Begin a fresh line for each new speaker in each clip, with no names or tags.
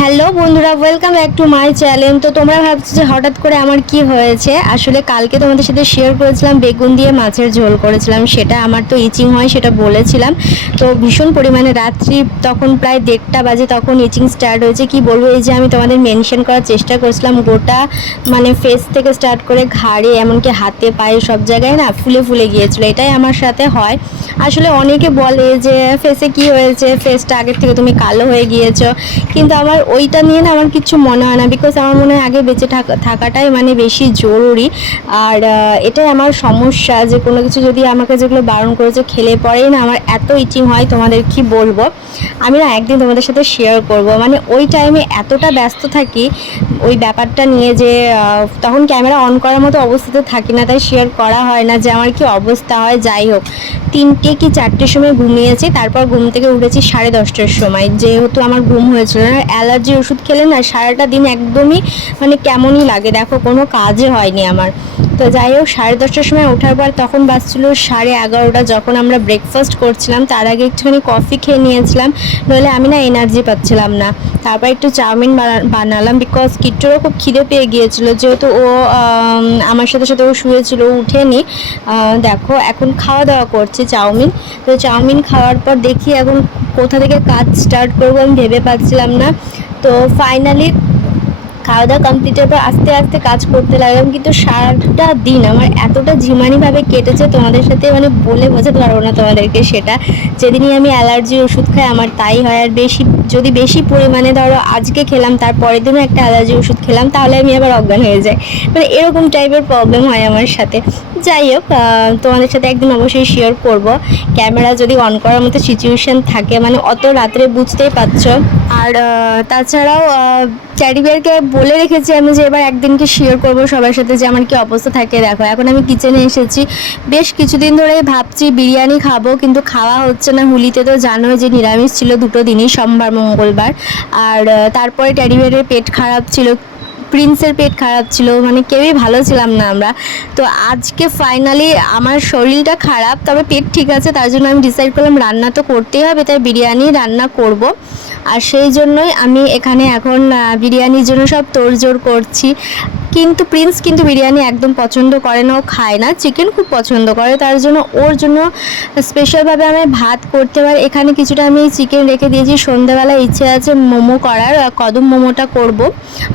Hello বন্ধুরা welcome back to my channel তো তোমরা ভাবছ যে হঠাৎ করে আমার কি হয়েছে? আসলে কালকে তোমাদের সাথে শেয়ার করেছিলাম, বেগুন দিয়ে মাছের ঝোল করেছিলাম, সেটা আমার তো ইচিং হয়, সেটা বলেছিলাম। তো ভীষণ পরিমাণে রাত্রি তখন প্রায় দেড়টা বাজে, তখন ইচিং স্টার্ট হয়েছে। কি বলব, এই যে আমি তোমাদের মেনশন করার চেষ্টা করেছিলাম, গোটা মানে ফেস থেকে স্টার্ট করে ঘাড়ে, এমনকি হাতে, পায়ে সব জায়গায় না ফুলে ফুলে গিয়েছিল, এটাই আমার সাথে হয়। আসলে অনেকে বলে যে ফেসে কি হয়েছে? ফেসটা আগের থেকে তুমি কালো হয়ে গিয়েছো। কিন্তু আমার ওইটা নিয়ে না আমার কিছু মনে হয় না বিকজ আমার মনে হয় আগে বেঁচে থাকা- থাকাটাই মানে বেশি জরুরি। আর এটাই আমার সমস্যা যে কোনো কিছু যদি আমাকে যেগুলো বারণ করেছে খেলে পরেই না আমার এত ইচিং হয়, তোমাদের কি বলব? আমি না একদিন তোমাদের সাথে শেয়ার করব। মানে ওই টাইমে এতটা ব্যস্ত থাকি, ওই ব্যাপারটা নিয়ে যে তখন ক্যামেরা অন করার মতো অবস্থাতে থাকি না, তাই শেয়ার করা হয় না যে আমার কি অবস্থা হয়, যাই হোক। তিনটে কি চারটের সময় ঘুমিয়েছি, তারপর ঘুম থেকে উঠেছি সাড়ে দশটার সময়। যেহেতু আমার ঘুম হয়েছিল না অ্যালার্জি ওষুধ খেলে না সারাটা দিন একদমই মানে কেমনই লাগে। দেখো, কোনো কাজে হয়নি আমার। তো যাই হোক, সাড়ে দশটার সময় ওঠার পর তখন বাজছিল সাড়ে এগারোটা যখন আমরা ব্রেকফাস্ট করছিলাম। তার আগে একটুখানি কফি খেয়ে নিয়েছিলাম। নইলে আমি না এনার্জি পাচ্ছিলাম না। তারপর একটু চাউমিন বানা- বানালাম বিকজ কিট্টুরও খুব খিদে পেয়ে গিয়েছিল। যেহেতু ও আমার সাথে সাথে ও শুয়েছিল উঠেনি। দেখো, এখন খাওয়া দাওয়া করছে চাউমিন। তো চাউমিন খাওয়ার পর দেখি এখন কোথা থেকে কাজ স্টার্ট করব আমি ভেবে পাচ্ছিলাম না। তো ফাইনালি খাওয়া দাওয়া কমপ্লিটের পর আস্তে আস্তে কাজ করতে লাগলাম, কিন্তু সারাটা দিন আমার এতটা ঝিমানিভাবে কেটেছে তোমাদের সাথে মানে বলে বোঝাতে পারব না তোমাদেরকে সেটা। যেদিনই আমি অ্যালার্জি ওষুধ খাই, আমার তাই হয় আর বেশি যদি বেশি পরিমাণে ধরো আজকে খেলাম, তার পরের দিনও একটা অ্যালার্জি ওষুধ খেলাম, তাহলে আমি আবার অজ্ঞান হয়ে যাই। মানে এরকম টাইপের প্রবলেম হয় আমার সাথে। যাই হোক তোমাদের সাথে একদিন অবশ্যই শেয়ার করব। ক্যামেরা যদি অন করার মতো সিচুয়েশন থাকে মানে অত রাত্রে বুঝতেই পারছ। আর তাছাড়াও চ্যারিবিয়ারকে বলে রেখেছি আমি যে এবার একদিনকে শেয়ার করব সবার সাথে যে আমার কি অবস্থা থাকে। দেখো, এখন আমি কিচেনে এসেছি। বেশ কিছুদিন ধরেই ভাবছি বিরিয়ানি খাব, কিন্তু খাওয়া হচ্ছে না। হুলিতে তো জানো যে নিরামিষ ছিল দুটো দিনই, সোমবার মঙ্গলবার। আর তারপরে ট্যাডিবিয়ারের পেট খারাপ ছিল প্রিন্সের পেট খারাপ ছিল মানে কেউই ভালো ছিলাম না আমরা। তো আজকে ফাইনালি আমার শরীরটা খারাপ, তবে পেট ঠিক আছে, তার জন্য আমি ডিসাইড করলাম রান্না তো করতেই হবে, তাই বিরিয়ানি রান্না করব। আর সেই জন্যই আমি এখানে এখন বিরিয়ানির জন্য সব তোড়জোড় করছি। কিন্তু প্রিন্স কিন্তু বিরিয়ানি একদম পছন্দ করে না, ও খায় না। চিকেন খুব পছন্দ করে, তার জন্য ওর জন্য স্পেশালভাবে আমি ভাত করতে পারি এখানে কিছুটা আমি চিকেন রেখে দিয়েছি। সন্ধ্যেবেলা ইচ্ছে আছে মোমো করার কদম মোমোটা করব।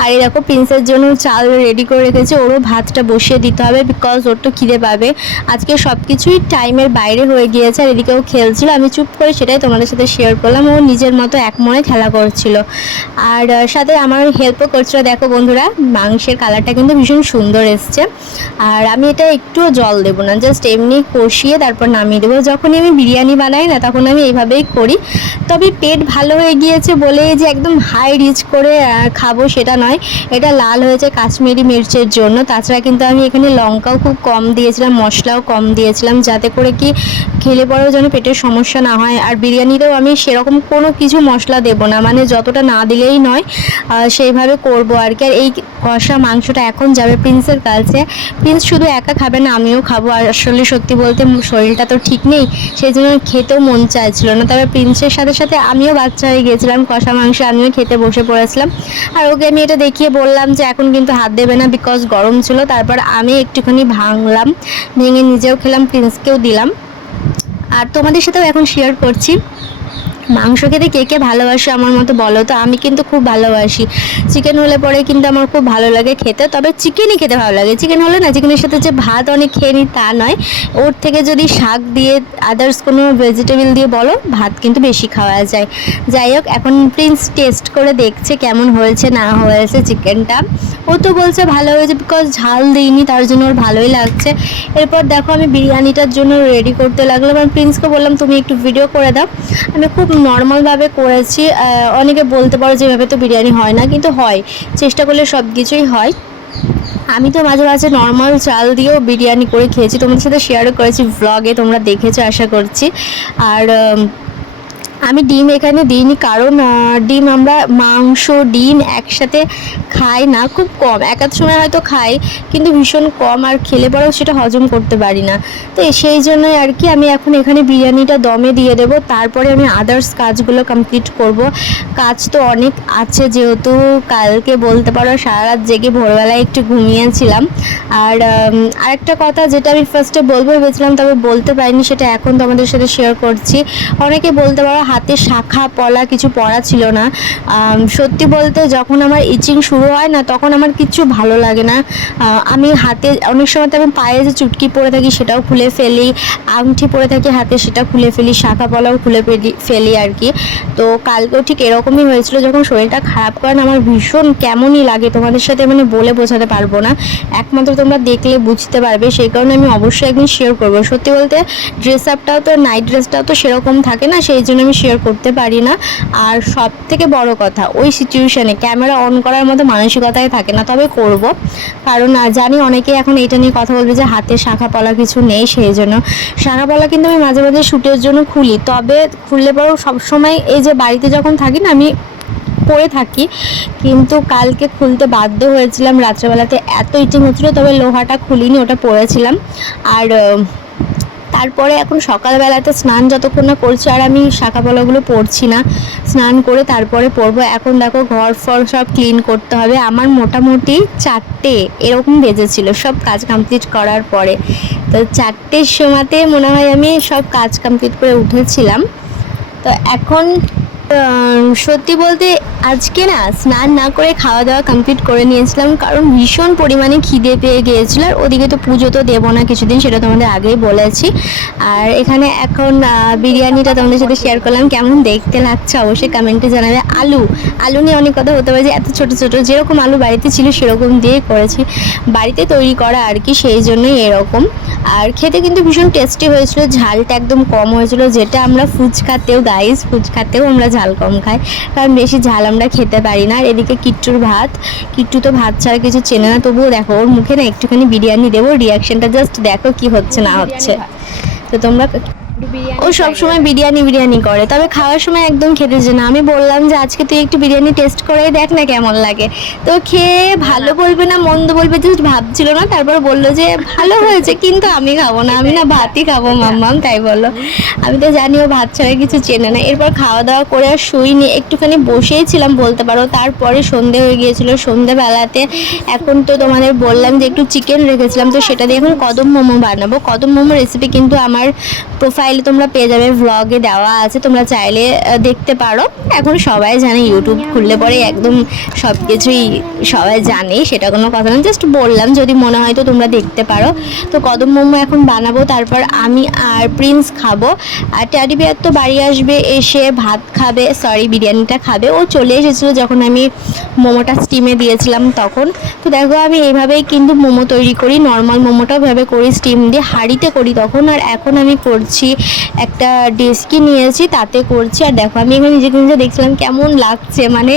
আর এই দেখো, প্রিন্সের জন্য চাল রেডি করে রেখেছি। ওরও ভাতটা বসিয়ে দিতে হবে বিকজ ওর তো খিদে পাবে। আজকে সব কিছুই টাইমের বাইরে হয়ে গিয়েছে, আর এদিকে ও খেলছিল। আমি চুপ করে সেটাই তোমাদের সাথে শেয়ার করলাম। ও নিজের মতো এক মনে খেলা করছিল। আর সাথে আমার হেল্পও করছিল। দেখো বন্ধুরা, মাংসের কালারটা কিন্তু ভীষণ সুন্দর এসছে। আর আমি এটা একটুও জল দেবো না জাস্ট এমনি কষিয়ে তারপর নামিয়ে দেবো। যখনই আমি বিরিয়ানি বানাই না, তখন আমি এইভাবেই করি। তবে পেট ভালো হয়ে গিয়েছে বলে যে একদম হাই রিচ করে খাব সেটা নয়। এটা লাল হয়েছে কাশ্মীরি মির্চের জন্য। তাছাড়া কিন্তু আমি এখানে লঙ্কাও খুব কম দিয়েছিলাম, মশলাও কম দিয়েছিলাম, যাতে করে কি খেলে পরেও যেন পেটের সমস্যা না হয়। আর বিরিয়ানিতেও আমি সেরকম কোনো কিছু মশলা দেবো না মানে যতটা না দিলেই নয় সেইভাবে করব আর কি। আর এই কষা মাংসটা এখন যাবে প্রিন্সের কাছে। প্রিন্স শুধু একা খাবে না, আমিও খাব। আর আসলে সত্যি বলতে শরীরটা তো ঠিক নেই সেই জন্য খেতেও মন চাইছিল না। তবে প্রিন্সের সাথে সাথে আমিও বাচ্চা হয়ে গেছিলাম, কষা মাংস আমিও খেতে বসে পড়েছিলাম। আর ওকে আমি এটা দেখিয়ে বললাম যে এখন কিন্তু হাত দেবে না বিকজ গরম ছিল। তারপর আমি একটুখানি ভাঙলাম, ভেঙে নিজেও খেলাম প্রিন্সকেও দিলাম। আর তোমাদের সাথেও এখন শেয়ার করছি। মাংস খেতে কে কে ভালোবাসে আমার মতো বলো তো? আমি কিন্তু খুব ভালোবাসি। চিকেন হলে পরে কিন্তু আমার খুব ভালো লাগে খেতে, তবে চিকেনই খেতে ভালো লাগে। চিকেন হলে না চিকেনের সাথে যে ভাত অনেক খেয়ে নিই তা নয়। ওর থেকে যদি শাক দিয়ে আদার্স কোনো ভেজিটেবল দিয়ে বলো, ভাত কিন্তু বেশি খাওয়া যায়। যাই হোক, এখন প্রিন্স টেস্ট করে দেখছে কেমন হয়েছে, না হয়েছে চিকেনটা ও তো বলছে ভালো হয়েছে বিকজ ঝাল দিইনি, তার জন্য ওর ভালোই লাগছে। এরপর দেখো আমি বিরিয়ানিটার জন্য রেডি করতে লাগলাম। আর প্রিন্সকে বললাম, তুমি একটু ভিডিও করে দাও। আমি খুব নর্মালভাবে করেছি অনেকে বলতে পারো যে এভাবে তো বিরিয়ানি হয় না, কিন্তু হয়। চেষ্টা করলে সব কিছুই হয়। আমি তো মাঝে মাঝে নর্মাল চাল দিয়েও বিরিয়ানি করে খেয়েছি। তোমাদের সাথে শেয়ারও করেছি ব্লগে তোমরা দেখেছ, আশা করছি। আর আমি ডিম এখানে দিইনি, কারণ ডিম আমরা মাংস, ডিম একসাথে খাই না, খুব কম। এক আধ সময় হয়তো খাই, কিন্তু ভীষণ কম, আর খেলে পরেও সেটা হজম করতে পারি না। তো সেই জন্যই আর কি আমি এখন এখানে বিরিয়ানিটা দমে দিয়ে দেবো, তারপরে আমি আদার্স কাজগুলো কমপ্লিট করব। কাজ তো অনেক আছে, যেহেতু কালকে বলতে পারো সারা রাত জেগে ভোরবেলায় একটু ঘুমিয়েছিলাম। আর আরেকটা কথা যেটা আমি ফার্স্টে বলব, ভেবেছিলাম তবে বলতে পারিনি, সেটা এখন তোমাদের সাথে শেয়ার করছি। অনেকে বলতে পারো হাতে শাখা, পলা কিছু পড়া ছিল না। সত্যি বলতে যখন আমার ইচিং শুরু হয় না, তখন আমার কিচ্ছু ভালো লাগে না। আমি হাতে অনেক সময় তো আমি পায়ে যে চুটকি পরে থাকি সেটাও খুলে ফেলি আংটি পরে থাকি হাতে সেটা খুলে ফেলি, শাখা, পলাও খুলে ফেলি ফেলি আর কি। তো কালকেও ঠিক এরকমই হয়েছিল যখন শরীরটা খারাপ করে না আমার ভীষণ কেমনই লাগে, তোমাদের সাথে মানে বলে বোঝাতে পারব না। একমাত্র তোমরা দেখলে বুঝতে পারবে, সেই কারণে আমি অবশ্যই একদিন শেয়ার করব। সত্যি বলতে ড্রেস আপটাও তো নাইট ড্রেসটাও তো সেরকম থাকে না, সেই জন্য আমি শেয়ার করতে পারি না। আর সব থেকে বড় কথা, ওই সিচুয়েশনে ক্যামেরা অন করার মতো মানসিকতাই থাকে না, তবে করব। কারণ জানি অনেকে এখন এটা নিয়ে কথা বলবে যে হাতে শাখা পলা কিছু নেই সেই জন্য। শাখা পলা কিন্তু আমি মাঝে মাঝে শ্যুটের জন্য খুলি, তবে খুললে পরেও সবসময় এই যে বাড়িতে যখন থাকি না, আমি পরে থাকি। কিন্তু কালকে খুলতে বাধ্য হয়েছিলাম, রাত্রেবেলাতে এত ইটিং হচ্ছিল, তবে লোহাটা খুলিনি, ওটা পরেছিলাম আর তারপরে এখন সকালবেলাতে স্নান যতক্ষণ না করছি, আর আমি শাখা পলাগুলো পরছি না। স্নান করে তারপরে পরবো। এখন দেখো ঘর ফর সব ক্লিন করতে হবে। আমার মোটামুটি চারটে এরকম বেজেছিল সব কাজ কমপ্লিট করার পরে। তো চারটের সময়তে মনে হয় আমি সব কাজ কমপ্লিট করে উঠেছিলাম। তো এখন সত্যি বলতে আজকে না স্নান না করে খাওয়া দাওয়া কমপ্লিট করে নিয়েছিলাম, কারণ ভীষণ পরিমাণে খিদে পেয়ে গিয়েছিল। আর ওদিকে তো পুজো তো দেবো না কিছুদিন, সেটা তোমাদের আগেই বলেছি। আর এখানে এখন বিরিয়ানিটা তোমাদের সাথে শেয়ার করলাম। কেমন দেখতে লাগছে অবশ্যই কমেন্টে জানাবে। আলু আলু নিয়ে অনেক কথা হতে পারে যে এত ছোট ছোট, যেরকম আলু বাড়িতে ছিল সেরকম দিয়ে করেছি। বাড়িতে তৈরি করা আর কি, সেই জন্যই এরকম। আর খেতে কিন্তু ভীষণ টেস্টি হয়েছিল, ঝালটা একদম কম হয়েছিল। যেটা আমরা ফুচকাতেও গাইস ফুচকাতেও আমরা ঝাল কম খাই। কারণ বেশি ঝাল আমরা খেতে পারি না। আর এদিকে কিট্টুর ভাত। কিট্টু তো ভাত ছাড়া কিছু চেনে না। তবুও দেখো ওর মুখে না একটুখানি বিরিয়ানি দেবো। রিয়াকশনটা জাস্ট দেখো কি হচ্ছে না হচ্ছে। তো তোমরা ও সব সময় বিরিয়ানি বিরিয়ানি করে তবে খাওয়ার সময় একদম খেতে যে না। আমি বললাম যে আজকে তুই একটু বিরিয়ানি টেস্ট করে দেখ না কেমন লাগে। তো খেয়ে ভালো বলবে না মন্দ বলবে জাস্ট ভাবছিল না। তারপর বলল যে ভালো হয়েছে কিন্তু আমি খাব না আমি না ভাতই খাব মাম্মাম তাই বলল। আমি তো জানি ও ভাত ছাড়া কিছু চেনে না। এরপর খাওয়া দাওয়া করে আর শুইনি। একটুখানি বসেই ছিলাম বলতে পারো। তারপরে সন্ধে হয়ে গিয়েছিল। সন্ধেবেলাতে এখন তো তোমাদের বললাম যে একটু চিকেন রেখেছিলাম। তো সেটা দিয়ে এখন কদম মোমো বানাবো। কদম মোমো রেসিপি কিন্তু আমার প্রোফাইলে তোমরা পেয়ে যাবে ভ্লগে দেওয়া আছে, তোমরা চাইলে দেখতে পারো। এখন সবাই জানে ইউটিউব খুললে পরে একদম সব কিছুই সবাই জানে, সেটা কোনো কথা না। জাস্ট বললাম, যদি মনে হয় তো তোমরা দেখতে পারো। তো কদম মোমো এখন বানাবো, তারপর আমি আর প্রিন্স খাব। আর ট্যাডি বিয়ার তো বাড়ি আসবে, এসে ভাত খাবে সরি বিরিয়ানিটা খাবে। ও চলে এসেছিল যখন আমি মোমোটা স্টিমে দিয়েছিলাম তখন। তো দেখো, আমি এইভাবেই কিন্তু মোমো তৈরি করি নর্মাল মোমোটাও ভাবে করি স্টিম দিয়ে, হাঁড়িতে করি তখন। আর এখন আমি করছি একটা ডেস্কি নিয়েছি, তাতে করছি। আর দেখো, আমি এখানে নিজেকে নিজে দেখছিলাম কেমন লাগছে মানে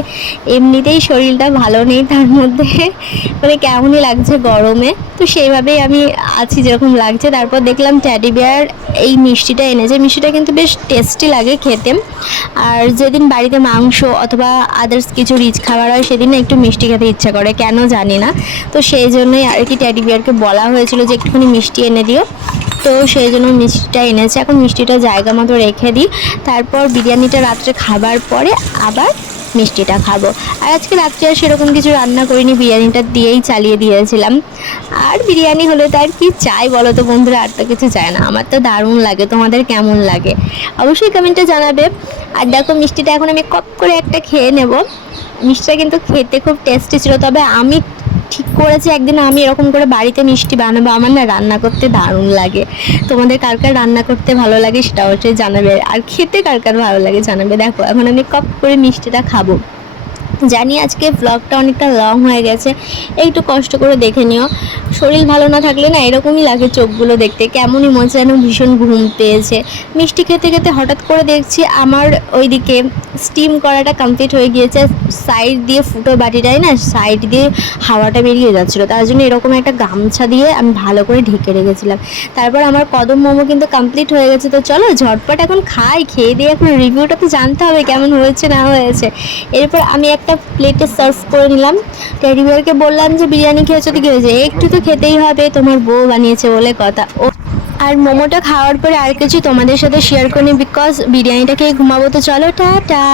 এমনিতেই শরীরটা ভালো নেই, তার মধ্যে মানে কেমনই লাগছে গরমে। তো সেইভাবেই আমি আছি যেরকম লাগছে। তারপর দেখলাম ট্যাডি বিয়ার এই মিষ্টিটা এনেছে। মিষ্টিটা কিন্তু বেশ টেস্টি লাগে খেতে। আর যেদিন বাড়িতে মাংস অথবা আদার্স কিছু রিচ খাবার হয়, সেদিন একটু মিষ্টি খেতে ইচ্ছা করে। কেন জানি না। তো সেই জন্যই আর কি ট্যাডি বিয়ারকে বলা হয়েছিল যে একটুখানি মিষ্টি এনে দিও। তো সেই জন্য মিষ্টিটা এনেছে। এখন মিষ্টিটা জায়গা মতো রেখে দিই। তারপর বিরিয়ানিটা রাত্রে খাবার পরে আবার মিষ্টিটা খাব। আর আজকে রাত্রে আর সেরকম কিছু রান্না করিনি, বিরিয়ানিটা দিয়েই চালিয়ে দিয়েছিলাম। আর বিরিয়ানি হলে তো আর কি চাই বলো তো বন্ধুরা? আর তো কিছু চায় না। আমার তো দারুণ লাগে, তোমাদের কেমন লাগে? অবশ্যই কমেন্টে জানাবে। আর দেখো মিষ্টিটা এখন আমি কপ করে একটা খেয়ে নেব। মিষ্টিটা কিন্তু খেতে খুব টেস্টি ছিল, তবে আমি করেছি, একদিন আমি এরকম করে বাড়িতে মিষ্টি বানাবো, আমার না রান্না করতে দারুণ লাগে। তোমাদের কার কার রান্না করতে ভালো লাগে সেটা হচ্ছে জানাবে। আর খেতে কার কার ভালো লাগে জানাবে? দেখো, এখন আমি কপ করে মিষ্টিটা খাব। জানি আজকে ব্লগটা অনেকটা লং হয়ে গেছে, একটু কষ্ট করে দেখে নিও। শরীর ভালো না থাকলে না এরকমই লাগে চোখগুলো দেখতে, কেমনই মজা যেন ভীষণ ঘুম পেয়েছে। মিষ্টি খেতে খেতে হঠাৎ করে দেখছি আমার ওইদিকে স্টিম করাটা কমপ্লিট হয়ে গিয়েছে সাইড দিয়ে ফুটো বাটিটাই না সাইড দিয়ে হাওয়াটা বেরিয়ে যাচ্ছিল, তার জন্য এরকম একটা গামছা দিয়ে আমি ভালো করে ঢেকে রেখেছিলাম। তারপর আমার কদম মোমো কিন্তু কমপ্লিট হয়ে গেছে, তো চলো ঝটপট এখন খাই, খেয়ে দিয়ে এখন রিভিউটা তো জানতে হবে কেমন হয়েছে, না হয়েছে। এরপর আমি একটা প্লেটে সার্ভ করে নিলাম। টেডি বললাম যে, বিরিয়ানি খেয়েছো তো খেয়েছে একটু তো খেতেই হবে, তোমার বউ বানিয়েছে বলে কথা। ও আর মোমোটা খাওয়ার পরে আর কিছু তোমাদের সাথে শেয়ার করি বিকজ বিরিয়ানিটা খেয়ে ঘুমাবো, তো চলো, টাটা!